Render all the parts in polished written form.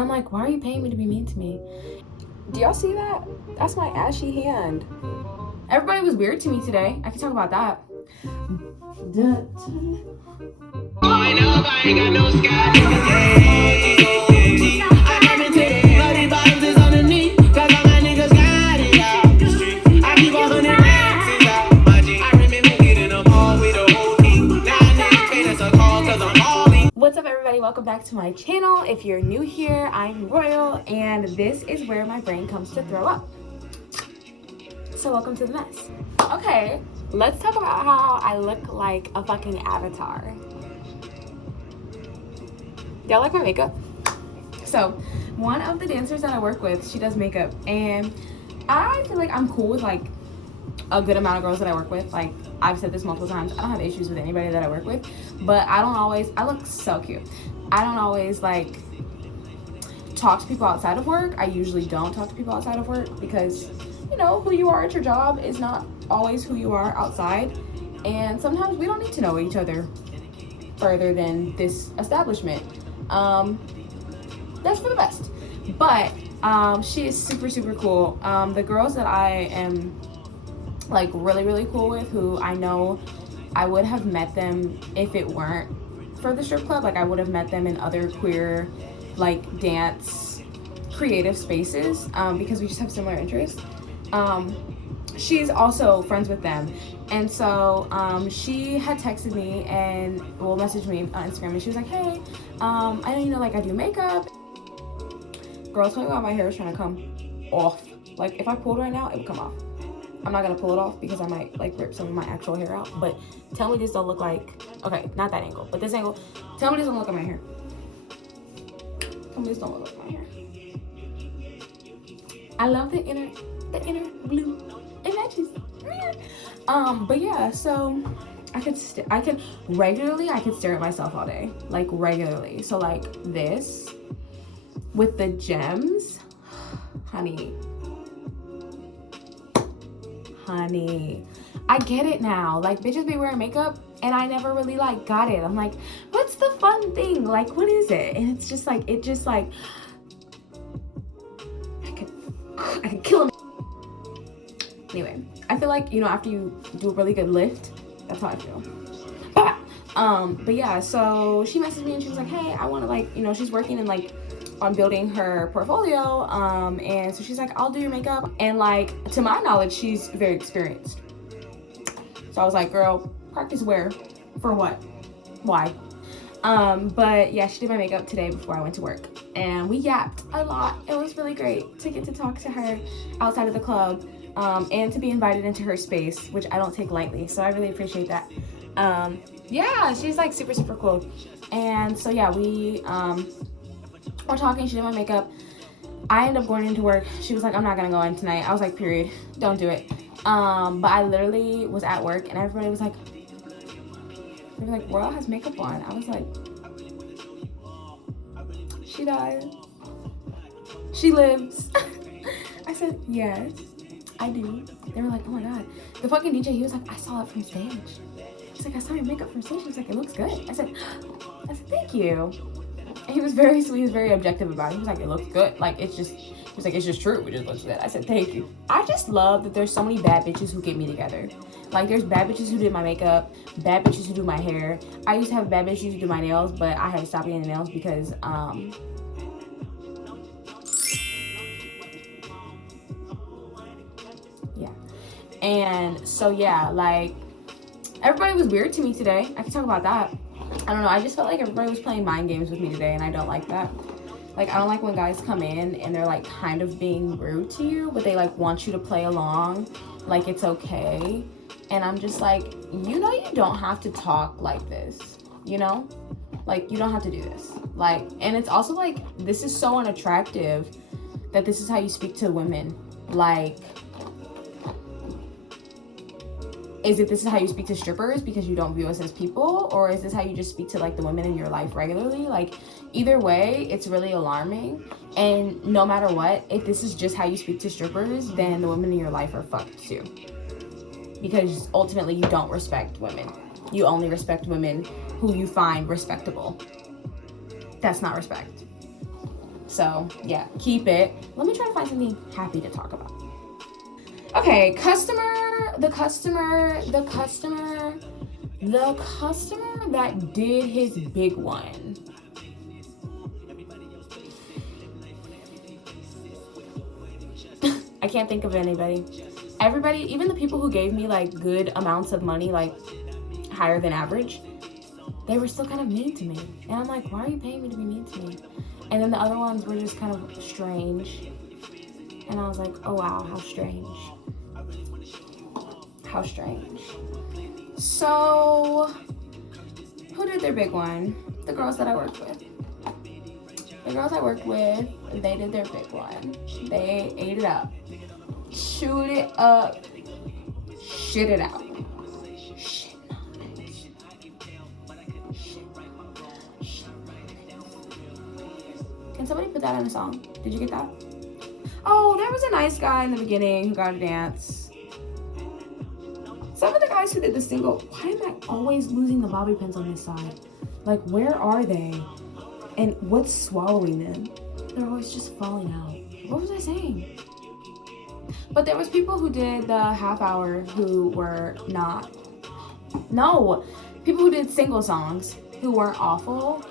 I'm like, why are you paying me to be mean to me? Do y'all see that? That's my ashy hand. Everybody was weird to me today. I can talk about that. I know I ain't got no sky. I come into the bloody bottoms is underneath, cause all my niggas got it out the street. I keep 100 rants out my G. I remember getting them all with the whole team. Now niggas pay us a call cause I'm all in. What's up, everybody? Welcome back to my channel. If you're new here, I'm Royal, and this is where my brain comes to throw up. So welcome to the mess. Okay, let's talk about how I look like a fucking avatar. Y'all like my makeup? So one of the dancers that I work with, she does makeup, and I feel like I'm cool with like a good amount of girls that I work with. Like, I've said this multiple times, I don't have issues with anybody that I work with, but I look so cute. I don't always like talk to people outside of work. I usually don't talk to people outside of work because, you know, who you are at your job is not always who you are outside, and sometimes we don't need to know each other further than this establishment. That's for the best. But she is super cool. The girls that I am like really cool with, who I know I would have met them if it weren't for the strip club. Like, I would have met them in other queer like dance creative spaces, because we just have similar interests. She's also friends with them, and so she had texted me and messaged me on Instagram, and she was like, hey, I know you know like I do makeup. Girl, tell me why my hair is trying to come off. Like, if I pulled right now, it would come off. I'm not gonna pull it off because I might like rip some of my actual hair out, but tell me this don't look like, okay, not that angle, but this angle. Tell me this don't look like my hair. Tell me this don't look like my hair. I love the inner blue. It matches. But yeah, so I could stare at myself all day, like regularly. So like this with the gems, honey, I get it now. Like, bitches be wearing makeup and I never really like got it. I'm like, what's the fun thing? Like, what is it? And it's just like, I could kill him. Anyway, I feel like, you know, after you do a really good lift, that's how I feel. But yeah, so she messaged me and she was like, hey, I want to, like, you know, she's working in like on building her portfolio, and so she's like, I'll do your makeup. And like, to my knowledge, she's very experienced. So I was like, girl, practice where? For what? Why? But yeah, she did my makeup today before I went to work, and we yapped a lot. It was really great to get to talk to her outside of the club, and to be invited into her space, which I don't take lightly, so I really appreciate that. Yeah, she's like super cool. And so yeah, we're talking. She did my makeup. I ended up going into work. She was like, I'm not gonna go in tonight. I was like, period, don't do it. But I literally was at work and everybody was like, they were like, Royal has makeup on. I was like, she does. She lives. I said, yes, I do. They were like, oh my god. The fucking DJ, he was like, I saw it from stage. He's like, I saw your makeup from stage. He was like, it looks good. I said, thank you. And he was very sweet. He was very objective about it. He was like, it looks good. Like, it's just, he was like, it's just true. It just looks good. I said, thank you. I just love that there's so many bad bitches who get me together. Like, there's bad bitches who did my makeup, bad bitches who do my hair. I used to have bad bitches who do my nails, but I had to stop getting the nails because, yeah. And so, yeah, like, everybody was weird to me today. I can talk about that. I don't know, I just felt like everybody was playing mind games with me today, and I don't like that. Like, I don't like when guys come in and they're like kind of being rude to you, but they like want you to play along like it's okay. And I'm just like, you know, you don't have to talk like this, you know? Like, you don't have to do this. Like, and it's also like, this is so unattractive that this is how you speak to women. Like, this is how you speak to strippers because you don't view us as people? Or is this how you just speak to like the women in your life regularly? Like, either way, it's really alarming. And no matter what, if this is just how you speak to strippers, then the women in your life are fucked too. Because ultimately you don't respect women. You only respect women who you find respectable. That's not respect. So yeah, keep it. Let me try to find something happy to talk about. Okay, the customer that did his big one. I can't think of anybody. Everybody, even the people who gave me like good amounts of money, like higher than average, they were still kind of mean to me. And I'm like, why are you paying me to be mean to me? And then the other ones were just kind of strange. And I was like, oh wow, how strange. How strange. So, who did their big one? The girls that I worked with. The girls I worked with, they did their big one. They ate it up. Chewed it up. Shit it out. Can somebody put that in a song? Did you get that? Oh, there was a nice guy in the beginning who got a dance. Some of the guys who did the single, why am I always losing the bobby pins on this side? Like, where are they? And what's swallowing them? They're always just falling out. What was I saying? But there was people who did the half hour who were not. No, people who did single songs who weren't awful.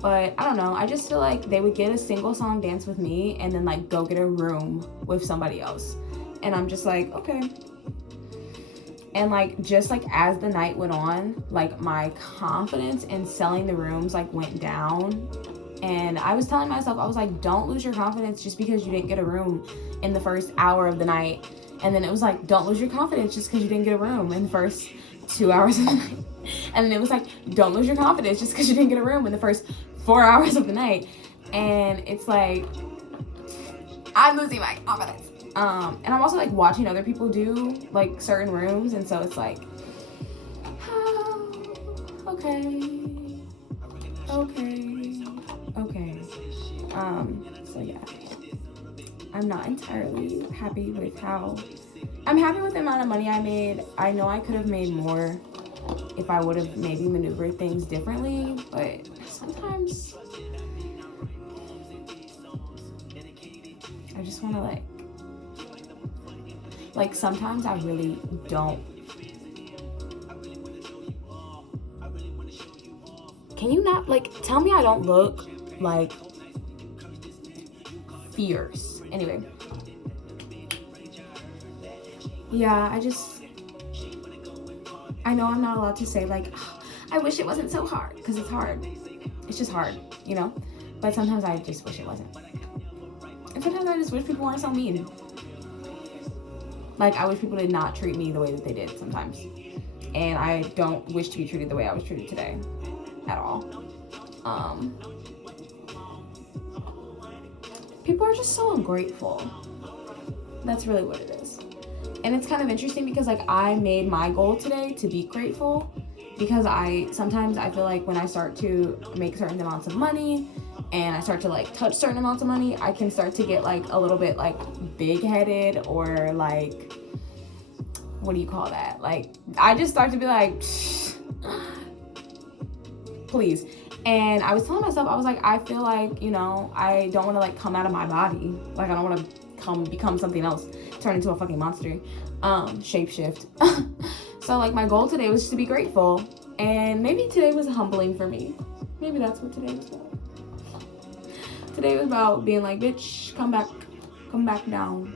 But I don't know, I just feel like they would get a single song dance with me and then like go get a room with somebody else. And I'm just like, okay. And like, just like as the night went on, like my confidence in selling the rooms like went down. And I was telling myself, I was like, don't lose your confidence just because you didn't get a room in the first hour of the night. And then it was like, don't lose your confidence just because you didn't get a room in the first 2 hours of the night. And then it was like, don't lose your confidence just because you didn't get a room in the first 4 hours of the night. And it's like, I'm losing my confidence. And I'm also like watching other people do like certain rooms, and so it's like, oh, okay. So yeah, I'm not entirely happy with how, I'm happy with the amount of money I made. I know I could have made more if I would have maybe maneuvered things differently, but sometimes I just want to like sometimes I really don't. Can you not like tell me I don't look like fierce? Anyway, yeah, I know I'm not allowed to say like, oh, I wish it wasn't so hard, because it's hard. It's just hard, you know? But sometimes I just wish it wasn't. And sometimes I just wish people weren't so mean. Like, I wish people did not treat me the way that they did sometimes. And I don't wish to be treated the way I was treated today at all. People are just so ungrateful. That's really what it is. And it's kind of interesting because like I made my goal today to be grateful, because sometimes I feel like when I start to make certain amounts of money and I start to like touch certain amounts of money, I can start to get like a little bit like big-headed, or like, what do you call that? Like I just start to be like, please. And I was telling myself, I was like, I feel like, you know, I don't want to like come out of my body. Like I don't want to become something else, turn into a fucking monster, shapeshift. So like my goal today was just to be grateful, and maybe today was humbling for me. Maybe that's what today was about. Today was about being like, bitch, come back down.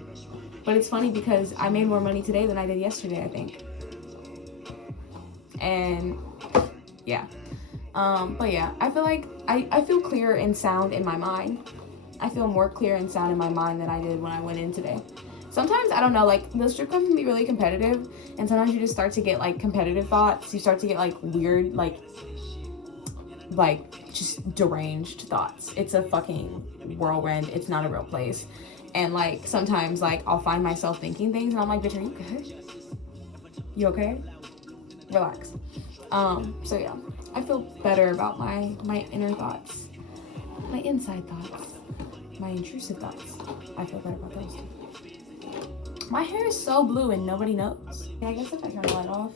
But it's funny because I made more money today than I did yesterday, I think. And yeah. But yeah, I feel like I feel clear and sound in my mind. I feel more clear and sound in my mind than I did when I went in today. Sometimes, I don't know, like the strip club can be really competitive, and sometimes you just start to get like competitive thoughts. You start to get like weird, like just deranged thoughts. It's a fucking whirlwind. It's not a real place. And like sometimes like I'll find myself thinking things and I'm like, bitch, are you good? You okay? Relax. So yeah, I feel better about my inner thoughts, my inside thoughts, my intrusive thoughts. I feel better about those. My hair is so blue and nobody knows. Yeah, I guess if I turn the light off,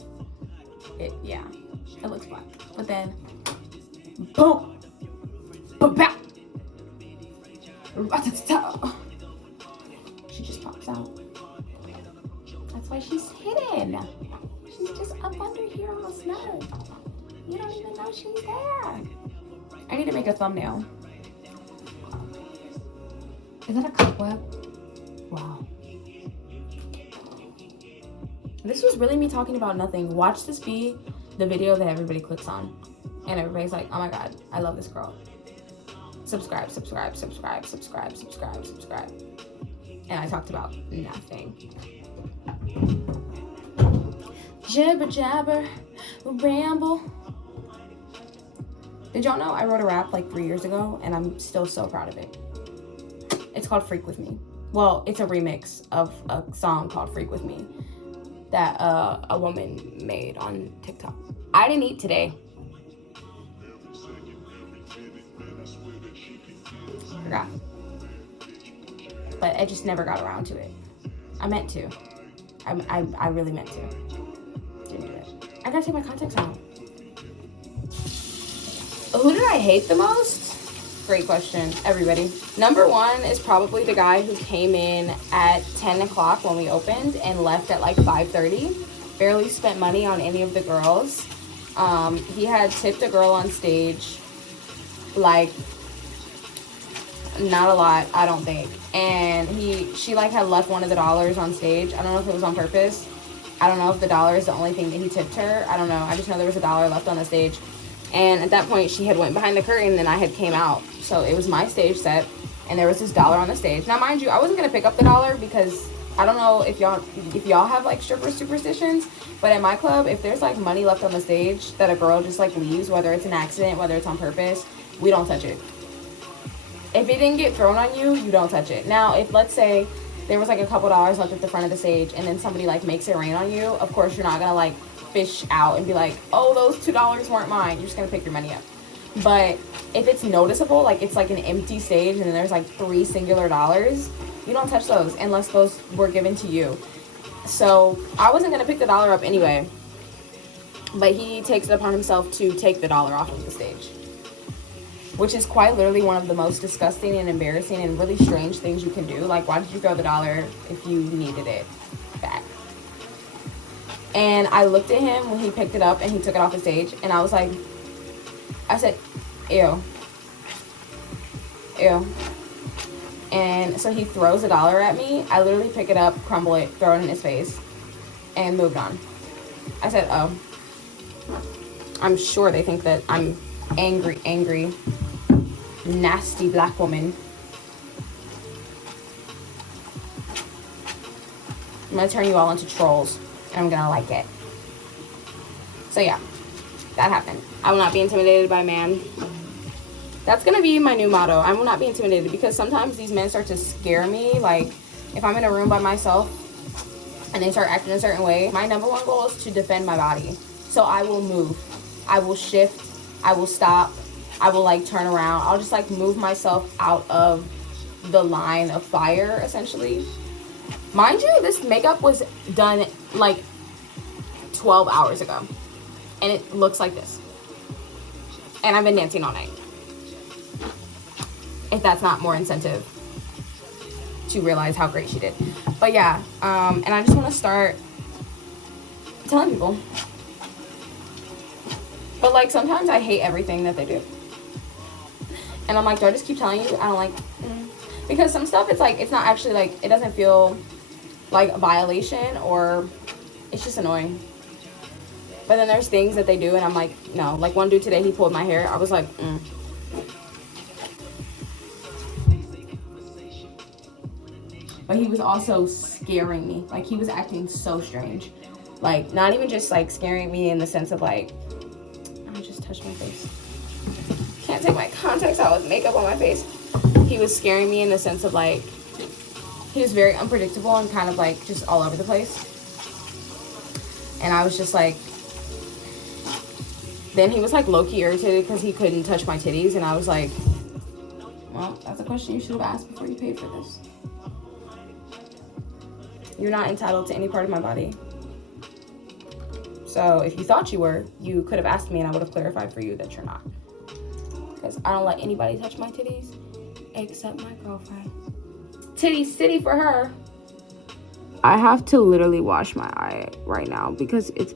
it looks black. But then, boom, ba-pow. She just pops out. That's why she's hidden. She's just up under here on the snug. You don't even know she's there. I need to make a thumbnail. Is that a cobweb? Wow. This was really me talking about nothing. Watch this be the video that everybody clicks on. And everybody's like, oh my God, I love this girl. Subscribe, subscribe, subscribe, subscribe, subscribe, subscribe. And I talked about nothing. Jibber jabber, ramble. Did y'all know I wrote a rap like 3 years ago and I'm still so proud of it? It's called Freak With Me. Well, it's a remix of a song called Freak With Me that a woman made on TikTok. I didn't eat today. Forgot. But I just never got around to it. I meant to. I really meant to. Didn't do it. I gotta take my contacts out. Who did I hate the most? Great question. Everybody. Number one is probably the guy who came in at 10 o'clock when we opened and left at like 5:30. Barely spent money on any of the girls. He had tipped a girl on stage, like, not a lot, I don't think. And she like had left one of the dollars on stage. I don't know if it was on purpose. I don't know if the dollar is the only thing that he tipped her. I don't know. I just know there was a dollar left on the stage. And at that point, she had went behind the curtain and I had came out. So it was my stage set and there was this dollar on the stage. Now, mind you, I wasn't going to pick up the dollar because I don't know if y'all have like stripper superstitions, but at my club, if there's like money left on the stage that a girl just like leaves, whether it's an accident, whether it's on purpose, we don't touch it. If it didn't get thrown on you, you don't touch it. Now, if let's say there was like a couple dollars left at the front of the stage and then somebody like makes it rain on you, of course you're not gonna like fish out and be like, oh, those $2 weren't mine. You're just gonna pick your money up. But if it's noticeable, like it's like an empty stage and then there's like 3 singular dollars, you don't touch those unless those were given to you. So I wasn't gonna pick the dollar up anyway, but he takes it upon himself to take the dollar off of the stage, which is quite literally one of the most disgusting and embarrassing and really strange things you can do. Like, why did you throw the dollar if you needed it back? And I looked at him when he picked it up and he took it off the stage, and I was like, I said, ew. Ew. And so he throws a dollar at me. I literally pick it up, crumble it, throw it in his face, and moved on. I said, oh. I'm sure they think that I'm angry, nasty black woman. I'm gonna turn you all into trolls, and I'm gonna like it. So yeah, that happened. I will not be intimidated by a man. That's gonna be my new motto. I will not be intimidated, because sometimes these men start to scare me. Like, if I'm in a room by myself and they start acting a certain way, my number one goal is to defend my body. So I will move, I will shift, I will stop, I will like turn around. I'll just like move myself out of the line of fire, essentially. Mind you, this makeup was done like 12 hours ago and it looks like this. And I've been dancing all night. If that's not more incentive to realize how great she did. But yeah, and I just want to start telling people. But like, sometimes I hate everything that they do. And I'm like, do I just keep telling you? I don't like, because some stuff, it's like, it's not actually like, it doesn't feel like a violation, or it's just annoying. But then there's things that they do and I'm like, no. Like one dude today, he pulled my hair. I was like, But he was also scaring me. Like, he was acting so strange. Like, not even just like scaring me in the sense of like, I just touched my face. Can't take my contacts out with makeup on my face. He was scaring me in the sense of like, he was very unpredictable and kind of like just all over the place. And I was just like, then he was like low-key irritated because he couldn't touch my titties. And I was like, well, that's a question you should have asked before you paid for this. You're not entitled to any part of my body. So if you thought you were, you could have asked me and I would have clarified for you that you're not. Because I don't let anybody touch my titties. except my girlfriend. Titty city for her. I have to literally wash my eye right now because it's,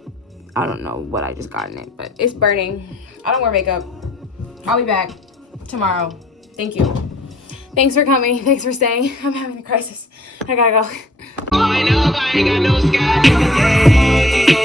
I don't know what I just got in it, but it's burning. I don't wear makeup. I'll be back tomorrow. Thank you. Thanks for coming. Thanks for staying. I'm having a crisis. I gotta go. I know I ain't got no sky.